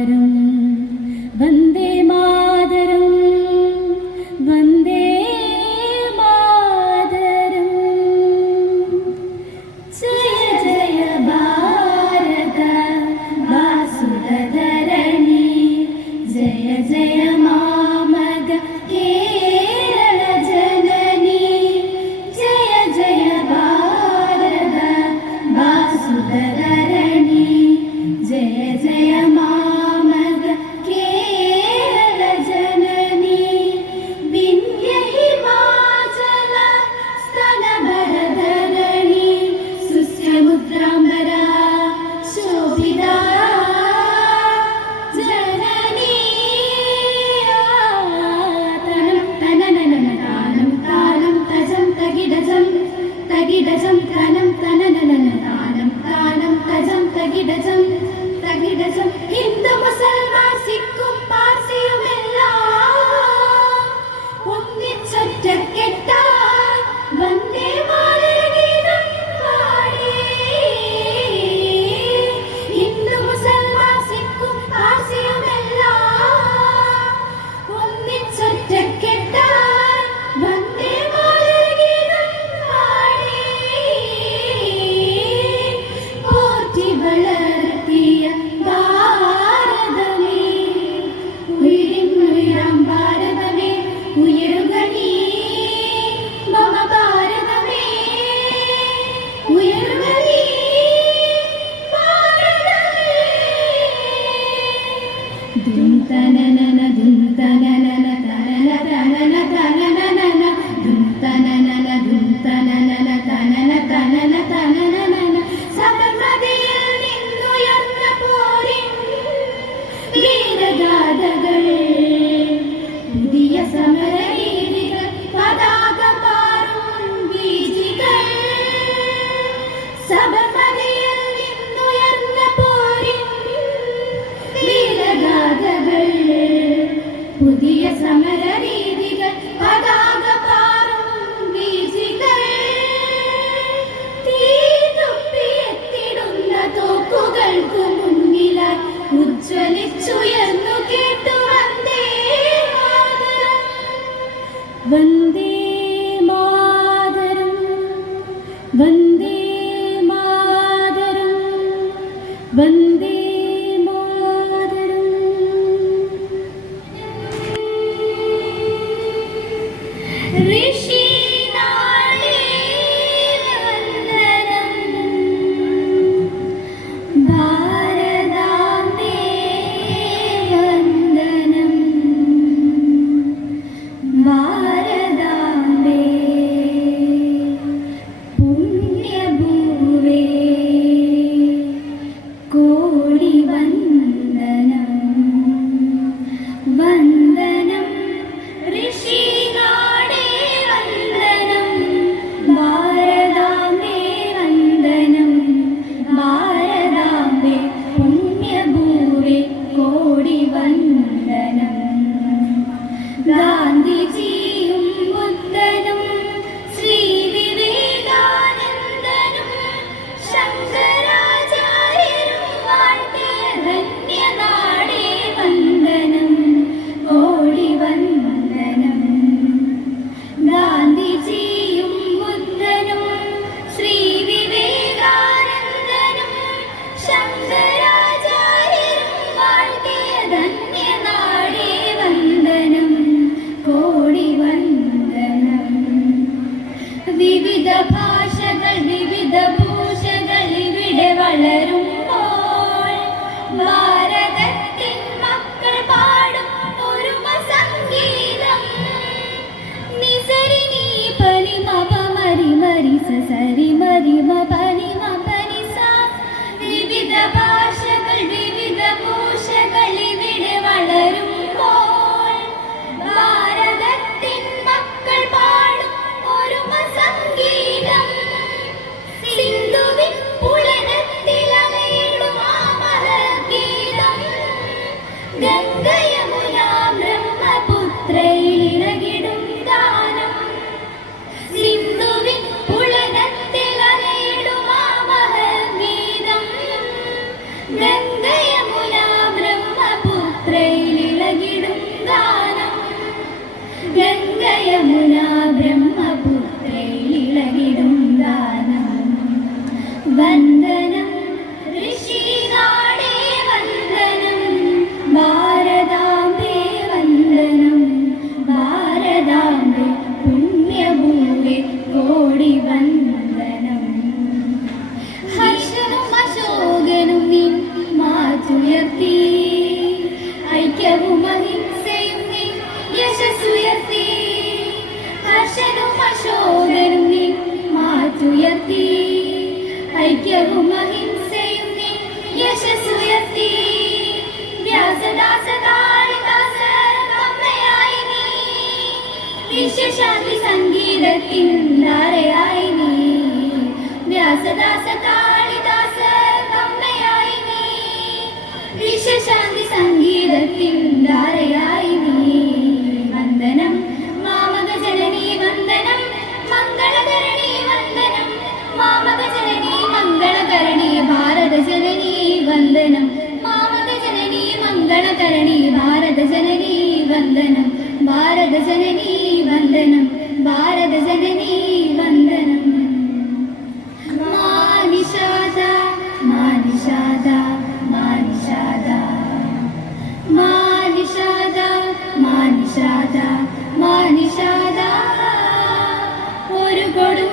I don't know. ഇടജം കനം തന na na na പുതിയ സമര രീതികൾ പതാക പാറും വീജികൾ തീതുപ്പിയെത്തിടുന്ന തോക്കുകൾക്കു മുന്നിലായി ഉജ്ജ്വലിച്ചുയർന്നു കേട്ടു വന്ദേ മാതരം. വന്ദേ മാതരം. വന്ദേ മാതരം. വന്ദേ വന്ദനം ഹർഷനും അശോകനും നിൻ മാറ്റുയർത്തി. ഐക്യവും അഹിംസയും നിൻ യശസ്സുയർത്തി. ഹർഷനും അശോകനും നിൻ മാറ്റുയർത്തി. വിശ്വശാന്തി സംഗീതത്തിൻ ധാരയായി നീ. വ്യാസദാസ കാളിദാസ കമ്മയായി നീ. വിശ്വശാന്തി സംഗീതത്തിൻ ധാരയായി നീ. വന്ദനം മാമക ജനനീ വന്ദനം മംഗളകരണീ വന്ദനം മാമക ജനനീ മംഗളകരണീ ഭാരത ജനനീ വന്ദനം മാമക ജനനീ മംഗളകരണീ ഭാരത ജനനീ വന്ദനം ഭാരത ജനനീ മാനിഷാദ ഒരു കൊടുങ്കാറ്റായി